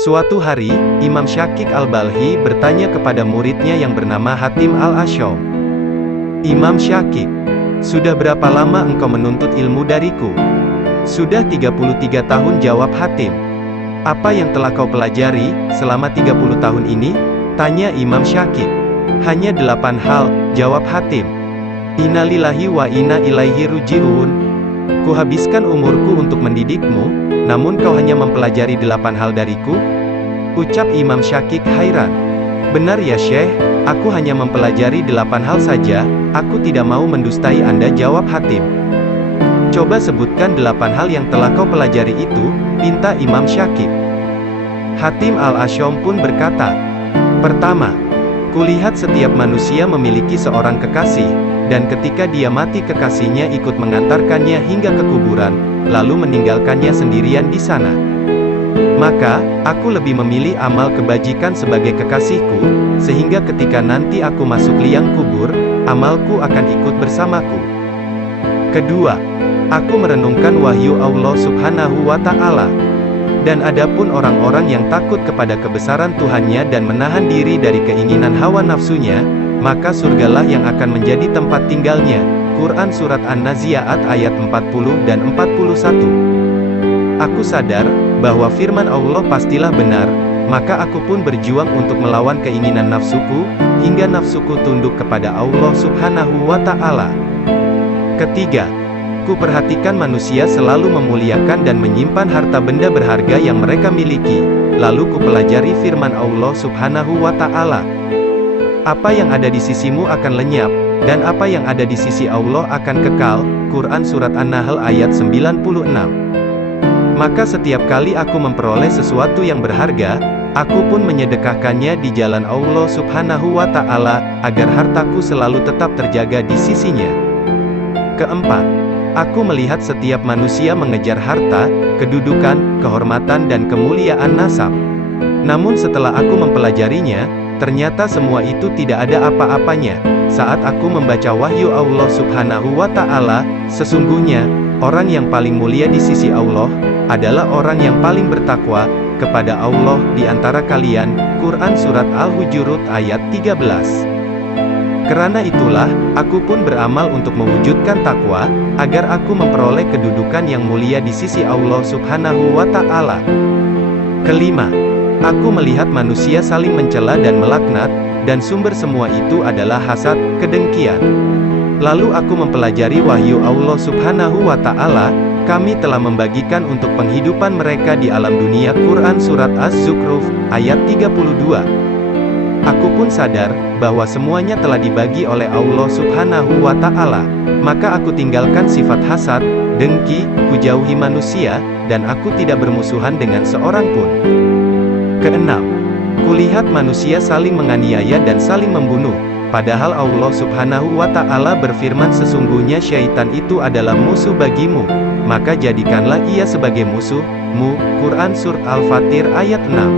Suatu hari, Imam Syakik al-Balhi bertanya kepada muridnya yang bernama Hatim al-Asyam. "Imam Syakik, sudah berapa lama engkau menuntut ilmu dariku?" "Sudah 33 tahun," jawab Hatim. "Apa yang telah kau pelajari selama 30 tahun ini?" tanya Imam Syakik. "Hanya 8 hal," jawab Hatim. "Innalillahi wa inna ilaihi ruji'un. Kuhabiskan umurku untuk mendidikmu, namun kau hanya mempelajari 8 hal dariku?" Ucap Imam Syakik hairan. "Benar ya Syekh, aku hanya mempelajari 8 hal saja, aku tidak mau mendustai Anda," jawab Hatim. "Coba sebutkan 8 hal yang telah kau pelajari itu," pinta Imam Syakik. Hatim al-Asyam pun berkata, "Pertama, kulihat setiap manusia memiliki seorang kekasih, dan ketika dia mati kekasihnya ikut mengantarkannya hingga ke kuburan, lalu meninggalkannya sendirian di sana. Maka, aku lebih memilih amal kebajikan sebagai kekasihku, sehingga ketika nanti aku masuk liang kubur, amalku akan ikut bersamaku. Kedua, aku merenungkan wahyu Allah Subhanahu wa Ta'ala. Dan adapun orang-orang yang takut kepada kebesaran Tuhannya dan menahan diri dari keinginan hawa nafsunya, maka surgalah yang akan menjadi tempat tinggalnya." Quran Surat An-Nazi'at ayat 40 dan 41. Aku sadar bahwa firman Allah pastilah benar, maka aku pun berjuang untuk melawan keinginan nafsuku, hingga nafsuku tunduk kepada Allah Subhanahu wa Ta'ala. Ketiga, ku perhatikan manusia selalu memuliakan dan menyimpan harta benda berharga yang mereka miliki, lalu ku pelajari firman Allah Subhanahu wa Ta'ala. "Apa yang ada di sisimu akan lenyap, dan apa yang ada di sisi Allah akan kekal." Quran Surat An-Nahl ayat 96. Maka setiap kali aku memperoleh sesuatu yang berharga, aku pun menyedekahkannya di jalan Allah Subhanahu wa Ta'ala, agar hartaku selalu tetap terjaga di sisinya. Keempat, aku melihat setiap manusia mengejar harta, kedudukan, kehormatan dan kemuliaan nasab. Namun setelah aku mempelajarinya, ternyata semua itu tidak ada apa-apanya. Saat aku membaca wahyu Allah Subhanahu wa Ta'ala, sesungguhnya orang yang paling mulia di sisi Allah adalah orang yang paling bertakwa kepada Allah di antara kalian. Quran Surat Al-Hujurat ayat 13. Karena itulah, aku pun beramal untuk mewujudkan takwa, agar aku memperoleh kedudukan yang mulia di sisi Allah Subhanahu wa Ta'ala. Kelima, aku melihat manusia saling mencela dan melaknat, dan sumber semua itu adalah hasad, kedengkian. Lalu aku mempelajari wahyu Allah Subhanahu wa Ta'ala. Kami telah membagikan untuk penghidupan mereka di alam dunia. Quran Surat Az-Zukhruf ayat 32. Aku pun sadar bahwa semuanya telah dibagi oleh Allah Subhanahu wa Ta'ala. Maka aku tinggalkan sifat hasad, dengki, kujauhi manusia, dan aku tidak bermusuhan dengan seorang pun. Keenam, kulihat manusia saling menganiaya dan saling membunuh, padahal Allah Subhanahu wa Ta'ala berfirman, "Sesungguhnya syaitan itu adalah musuh bagimu, maka jadikanlah ia sebagai musuhmu." Quran Surat Al-Fatir ayat 6.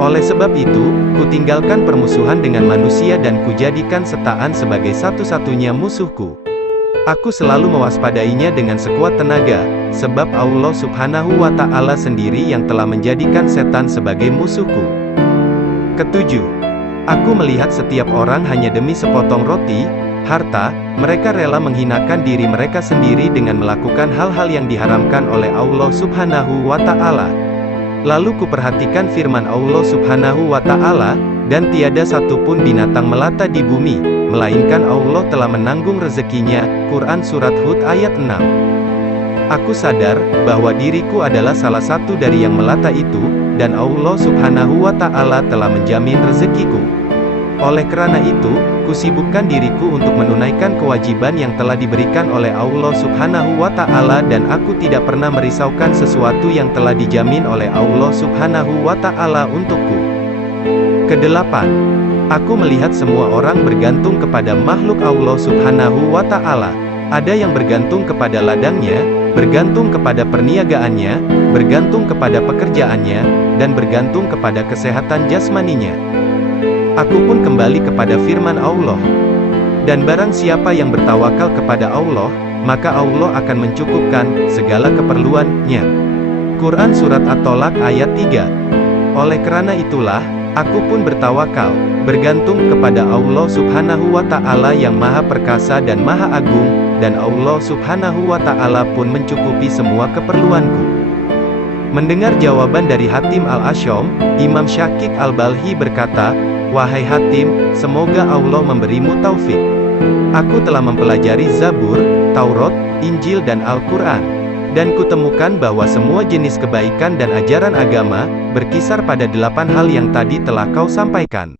Oleh sebab itu, kutinggalkan permusuhan dengan manusia dan kujadikan setaan sebagai satu-satunya musuhku. Aku selalu mewaspadainya dengan sekuat tenaga, sebab Allah Subhanahu wa Ta'ala sendiri yang telah menjadikan setan sebagai musuhku. Ketujuh, aku melihat setiap orang hanya demi sepotong roti, harta, mereka rela menghinakan diri mereka sendiri dengan melakukan hal-hal yang diharamkan oleh Allah Subhanahu wa Ta'ala. Lalu kuperhatikan firman Allah Subhanahu wa Ta'ala, "Dan tiada satupun binatang melata di bumi, melainkan Allah telah menanggung rezekinya." Quran Surat Hud ayat 6. Aku sadar bahwa diriku adalah salah satu dari yang melata itu, dan Allah Subhanahu wa Ta'ala telah menjamin rezekiku. Oleh karena itu, kusibukkan diriku untuk menunaikan kewajiban yang telah diberikan oleh Allah Subhanahu wa Ta'ala, dan aku tidak pernah merisaukan sesuatu yang telah dijamin oleh Allah Subhanahu wa Ta'ala untukku. Kedelapan, aku melihat semua orang bergantung kepada makhluk Allah Subhanahu wa Ta'ala. Ada yang bergantung kepada ladangnya, bergantung kepada perniagaannya, bergantung kepada pekerjaannya, dan bergantung kepada kesehatan jasmaninya. Aku pun kembali kepada firman Allah. Dan barang siapa yang bertawakal kepada Allah, maka Allah akan mencukupkan segala keperluannya. Quran Surat At-Tolak ayat 3. Oleh karena itulah, aku pun bertawakal, bergantung kepada Allah Subhanahu wa Ta'ala yang Maha Perkasa dan Maha Agung, dan Allah Subhanahu wa Ta'ala pun mencukupi semua keperluanku. Mendengar jawaban dari Hatim al-Asyam, Imam Syakik al-Balhi berkata, "Wahai Hatim, semoga Allah memberimu taufik. Aku telah mempelajari Zabur, Taurat, Injil dan Al-Quran. Dan kutemukan bahwa semua jenis kebaikan dan ajaran agama, berkisar pada 8 hal yang tadi telah kau sampaikan.